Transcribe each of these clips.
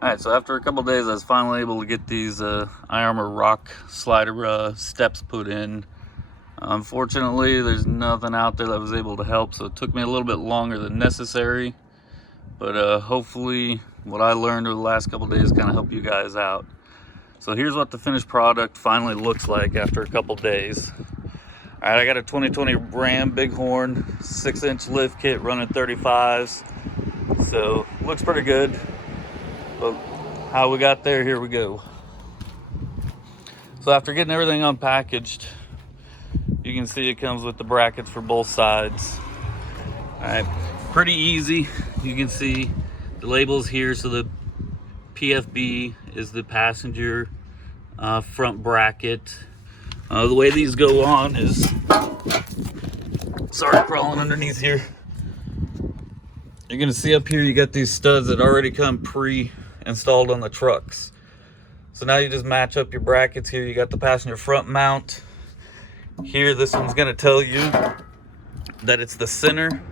Alright, so after a couple days I was finally able to get these iArmor rock slider steps put in. Unfortunately, there's nothing out there that was able to help, so it took me a little bit longer than necessary. But hopefully what I learned over the last couple days kind of help you guys out. So here's what the finished product finally looks like after a couple days. Alright, I got a 2020 Ram Bighorn 6-inch lift kit running 35s. So looks pretty good. But how we got there, here we go. So after getting everything unpackaged, you can see it comes with the brackets for both sides. All right, pretty easy. You can see the labels here. So the PFB is the passenger front bracket. The way these go on is, sorry, crawling underneath here. You're gonna see up here, you got these studs that already come pre-installed on the trucks. So now you just match up your brackets here. You got the passenger front mount. Here, this one's gonna tell you that it's the center.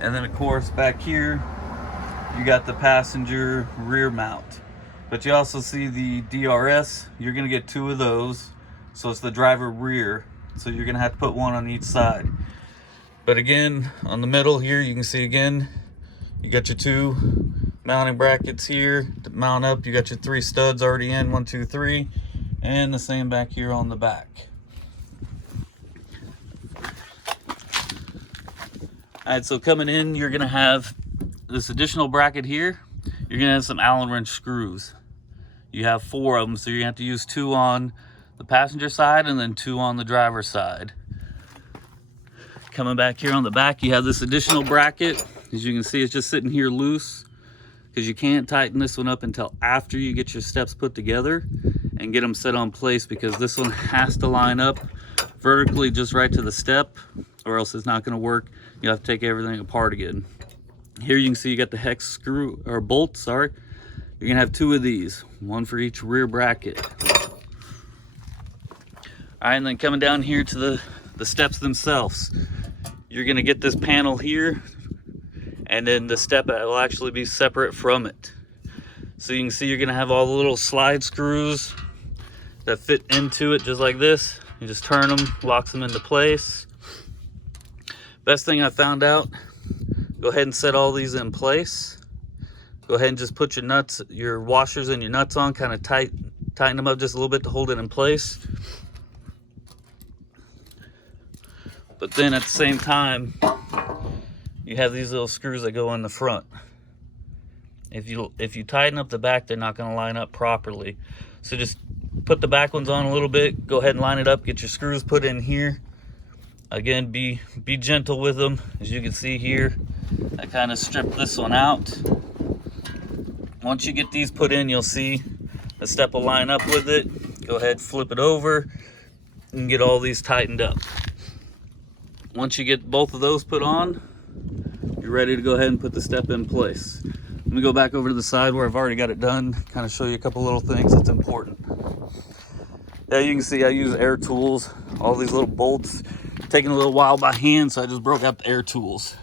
And then of course, back here, you got the passenger rear mount. But you also see the DRS. You're gonna get 2 of those. So it's the driver rear. So you're gonna have to put 1 on each side. But again, on the middle here, you can see again, you got your 2 mounting brackets here to mount up. You got your 3 studs already in, 1, 2, 3, and the same back here on the back. All right, so coming in, you're gonna have this additional bracket here. You're gonna have some Allen wrench screws. You have 4 of them, so you're gonna have to use 2 on the passenger side and then 2 on the driver's side. Coming back here on the back, you have this additional bracket. As you can see, it's just sitting here loose because you can't tighten this one up until after you get your steps put together and get them set on place, because this one has to line up vertically just right to the step, or else it's not going to work. You have to take everything apart again. Here you can see you got the hex screw or bolt, sorry. You're going to have 2 of these, 1 for each rear bracket. All right, and then coming down here to the steps themselves, you're going to get this panel here, and then the step will actually be separate from it. So you can see you're gonna have all the little slide screws that fit into it just like this. You just turn them, locks them into place. Best thing I found out, go ahead and set all these in place. Go ahead and just put your nuts, your washers and your nuts on, kind of tighten them up just a little bit to hold it in place. But then at the same time, you have these little screws that go in the front. If you tighten up the back, they're not going to line up properly. So just put the back ones on a little bit. Go ahead and line it up. Get your screws put in here. Again, be gentle with them. As you can see here, I kind of stripped this one out. Once you get these put in, you'll see the step will line up with it. Go ahead, flip it over, and get all these tightened up. Once you get both of those put on, you're ready to go ahead and put the step in place. Let me go back over to the side where I've already got it done, kind of show you a couple little things that's important. Yeah, you can see I use air tools, all these little bolts, taking a little while by hand, so I just broke out the air tools.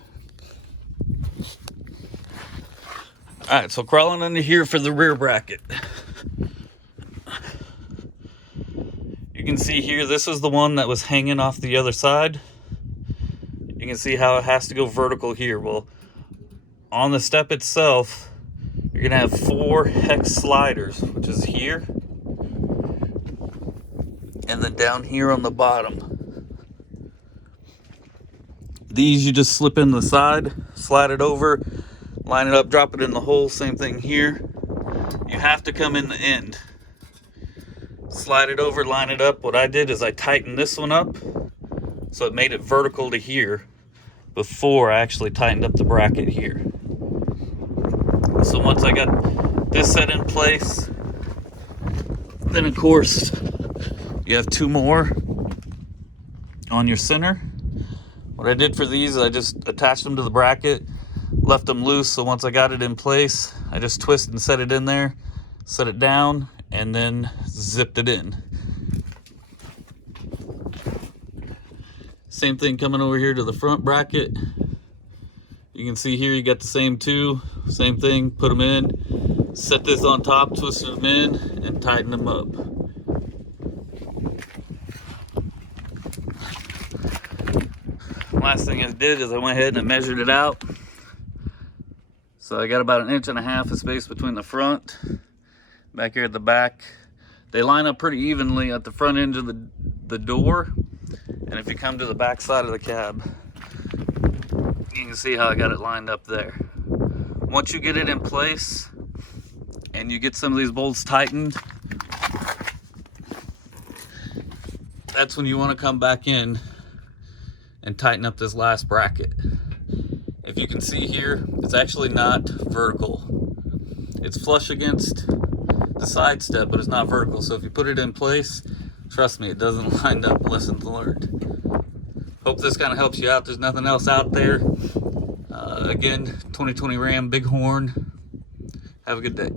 All right, so crawling under here for the rear bracket. You can see here, this is the one that was hanging off the other side. You can see how it has to go vertical here. Well, on the step itself, you're gonna have 4 hex sliders, which is here, and then down here on the bottom. These you just slip in the side, slide it over, line it up, drop it in the hole. Same thing here. You have to come in the end, slide it over, line it up. What I did is I tightened this one up so it made it vertical to here before I actually tightened up the bracket here. So once I got this set in place, then of course you have 2 more on your center. What I did for these is I just attached them to the bracket, left them loose. So once I got it in place, I just twisted and set it in there, set it down, and then zipped it in. Same thing coming over here to the front bracket. You can see here you got the same 2, same thing, put them in, Set this on top, twist them in, and tighten them up. Last thing I did is I went ahead and I measured it out. So I got about 1.5 inches of space between the front, back here at the back. They line up pretty evenly at the front end of the door. And if you come to the back side of the cab, you can see how I got it lined up there. Once you get it in place and you get some of these bolts tightened, that's when you want to come back in and tighten up this last bracket. If you can see here, it's actually not vertical. It's flush against the side step, but it's not vertical. So if you put it in place, trust me, it doesn't line up. Lessons learned. Hope this kind of helps you out. There's nothing else out there. Again, 2020 Ram Bighorn. Have a good day.